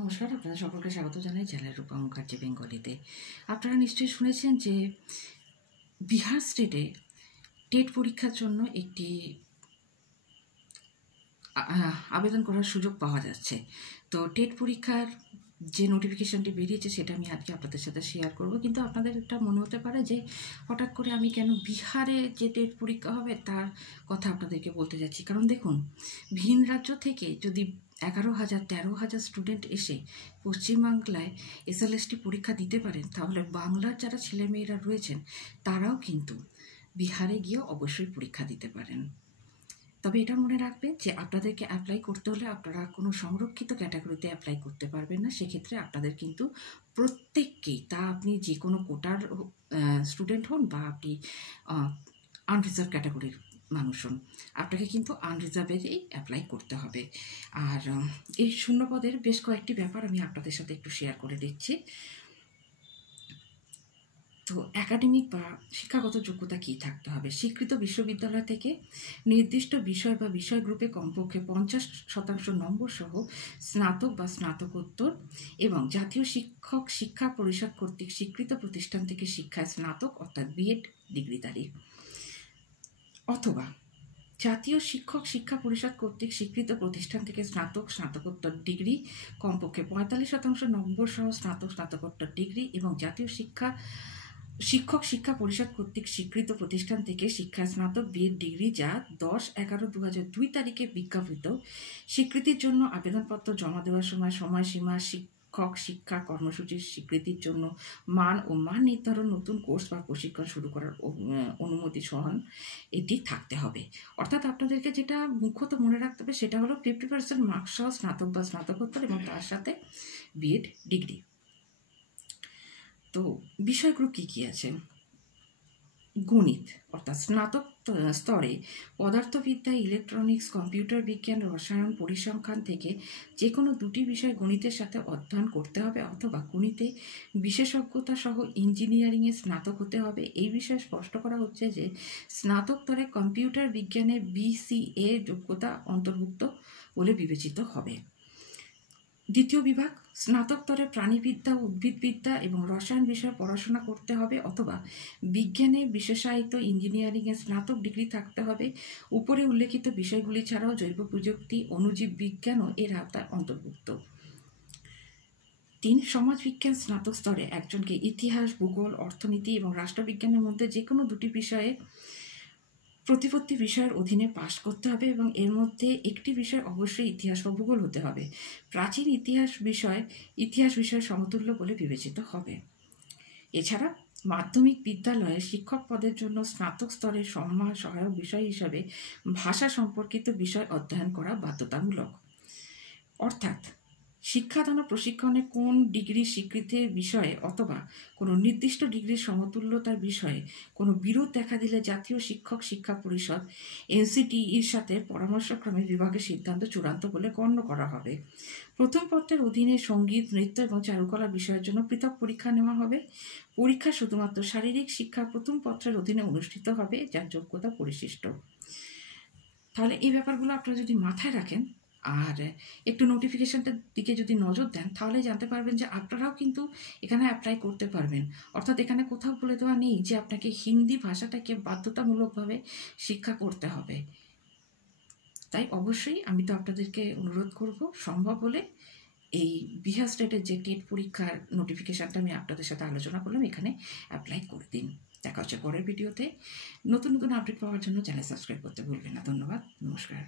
নমস্কার, আপনাদের সকলকে স্বাগত জানাই চ্যানেল রূপা মুখার্জি বেঙ্গলিতে। আপনারা নিশ্চয়ই শুনেছেন যে বিহার স্টেটে টেট পরীক্ষার জন্য একটি আবেদন করার সুযোগ পাওয়া যাচ্ছে। তো টেট পরীক্ষার যে নোটিফিকেশনটি বেরিয়েছে সেটা আমি আজকে আপনাদের সাথে শেয়ার করব। কিন্তু আপনাদের একটা মনে হতে পারে যে হঠাৎ করে আমি কেন বিহারে যে টেট পরীক্ষা হবে তার কথা আপনাদেরকে বলতে যাচ্ছি। কারণ দেখুন, ভিন রাজ্য থেকে যদি 11,000-13,000 স্টুডেন্ট এসে পশ্চিমবাংলায় SLST পরীক্ষা দিতে পারেন, তাহলে বাংলার যারা ছেলেমেয়েরা রয়েছেন তারাও কিন্তু বিহারে গিয়ে অবশ্যই পরীক্ষা দিতে পারেন। তবে এটা মনে রাখবেন যে আপনাদেরকে অ্যাপ্লাই করতে হলে আপনারা কোনো সংরক্ষিত ক্যাটাগরিতে অ্যাপ্লাই করতে পারবেন না। সেক্ষেত্রে আপনাদের কিন্তু প্রত্যেককেই, তা আপনি যে কোনো কোটার স্টুডেন্ট হন বা আপনি আনরিজার্ভ ক্যাটাগরির মানুষ হন, আপনাকে কিন্তু আনরিজার্ভেরই অ্যাপ্লাই করতে হবে। আর এই শূন্যপদের বেশ কয়েকটি ব্যাপার আমি আপনাদের সাথে একটু শেয়ার করে দিচ্ছি। তো একাডেমিক বা শিক্ষাগত যোগ্যতা কী থাকতে হবে? স্বীকৃত বিশ্ববিদ্যালয় থেকে নির্দিষ্ট বিষয় বা বিষয় গ্রুপে কমপক্ষে 50% নম্বর সহ স্নাতক বা স্নাতকোত্তর এবং জাতীয় শিক্ষক শিক্ষা পরিষদ কর্তৃক স্বীকৃত প্রতিষ্ঠান থেকে শিক্ষায় স্নাতক অর্থাৎ BEd ডিগ্রিধারী, অথবা জাতীয় শিক্ষক শিক্ষা পরিষদ কর্তৃক স্বীকৃত প্রতিষ্ঠান থেকে স্নাতক স্নাতকোত্তর ডিগ্রি কমপক্ষে 45% নম্বর সহ স্নাতক স্নাতকোত্তর ডিগ্রি এবং জাতীয় শিক্ষক শিক্ষা পরিষদ কর্তৃক স্বীকৃত প্রতিষ্ঠান থেকে শিক্ষায় স্নাতক BEd ডিগ্রি, যা 10/11/2002 তারিখে বিজ্ঞাপিত। স্বীকৃতির জন্য আবেদনপত্র জমা দেওয়ার সময় সময়সীমা, শিক্ষক শিক্ষা কর্মসূচির স্বীকৃতির জন্য মান ও মান নির্ধারণ, নতুন কোর্স বা প্রশিক্ষণ শুরু করার অনুমতি সহন এটি থাকতে হবে। অর্থাৎ আপনাদেরকে যেটা মুখ্যত মনে রাখতে হবে সেটা হলো 50% মার্কস সহ স্নাতক বা স্নাতকোত্তর এবং তার সাথে BEd ডিগ্রি। তো বিষয়গুলো কী কী আছে? গণিত অর্থাৎ স্নাতক স্তরে পদার্থবিদ্যা, ইলেকট্রনিক্স, কম্পিউটার বিজ্ঞান, রসায়ন, পরিসংখ্যান থেকে যে কোনো দুটি বিষয় গণিতের সাথে অধ্যয়ন করতে হবে, অথবা গণিতে বিশেষজ্ঞতা সহ ইঞ্জিনিয়ারিংয়ে স্নাতক হতে হবে। এই বিষয়ে স্পষ্ট করা হচ্ছে যে স্নাতক স্তরে কম্পিউটার বিজ্ঞানে BCA যোগ্যতা অন্তর্ভুক্ত বলে বিবেচিত হবে। দ্বিতীয় বিভাগ, স্নাতক স্তরে প্রাণীবিদ্যা, উদ্ভিদবিদ্যা এবং রসায়ন বিষয়ে পড়াশোনা করতে হবে, অথবা বিজ্ঞানে বিশেষায়িত ইঞ্জিনিয়ারিংয়ে স্নাতক ডিগ্রি থাকতে হবে। উপরে উল্লেখিত বিষয়গুলি ছাড়াও জৈব প্রযুক্তি, অণুজীব বিজ্ঞানও এর আওতায় অন্তর্ভুক্ত। 3. সমাজবিজ্ঞান স্নাতক স্তরে একজনকে ইতিহাস, ভূগোল, অর্থনীতি এবং রাষ্ট্রবিজ্ঞানের মধ্যে যে কোনো দুটি বিষয়ে প্রতিপত্তি বিষয়ের অধীনে পাশ করতে হবে এবং এর মধ্যে একটি বিষয় অবশ্যই ইতিহাস বা ভূগোল হতে হবে। প্রাচীন ইতিহাস বিষয় সমতুল্য বলে বিবেচিত হবে। এছাড়া মাধ্যমিক বিদ্যালয়ে শিক্ষক পদের জন্য স্নাতক স্তরের সহায়ক বিষয় হিসাবে ভাষা সম্পর্কিত বিষয় অধ্যয়ন করা বাধ্যতামূলক। অর্থাৎ শিক্ষাদান ও প্রশিক্ষণে কোন ডিগ্রি স্বীকৃতির বিষয়ে অথবা কোনো নির্দিষ্ট ডিগ্রির সমতুল্যতার বিষয়ে কোনো বিরোধ দেখা দিলে জাতীয় শিক্ষক শিক্ষা পরিষদ NCTEর সাথে পরামর্শক্রমে বিভাগের সিদ্ধান্ত চূড়ান্ত বলে গণ্য করা হবে। প্রথম পত্রের অধীনে সঙ্গীত, নৃত্য এবং চারুকলা বিষয়ের জন্য পৃথক পরীক্ষা নেওয়া হবে। পরীক্ষা শুধুমাত্র শারীরিক শিক্ষা প্রথম পত্রের অধীনে অনুষ্ঠিত হবে, যার যোগ্যতা পরিশিষ্ট। তাহলে এই ব্যাপারগুলো আপনারা যদি মাথায় রাখেন আর একটু নোটিফিকেশনটার দিকে যদি নজর দেন, তাহলে জানতে পারবেন যে আপনারাও কিন্তু এখানে অ্যাপ্লাই করতে পারবেন। অর্থাৎ এখানে কোথাও বলে দেওয়া নেই যে আপনাকে হিন্দি ভাষাটাকে বাধ্যতামূলকভাবে শিক্ষা করতে হবে। তাই অবশ্যই আমি তো আপনাদেরকে অনুরোধ করব, সম্ভব হলে এই বিহার স্টেটের যে টেট পরীক্ষার নোটিফিকেশানটা আমি আপনাদের সাথে আলোচনা করলাম, এখানে অ্যাপ্লাই করে দিন। দেখা হচ্ছে পরের ভিডিওতে। নতুন নতুন আপডেট পাওয়ার জন্য চ্যানেল সাবস্ক্রাইব করতে ভুলবেন না। ধন্যবাদ, নমস্কার।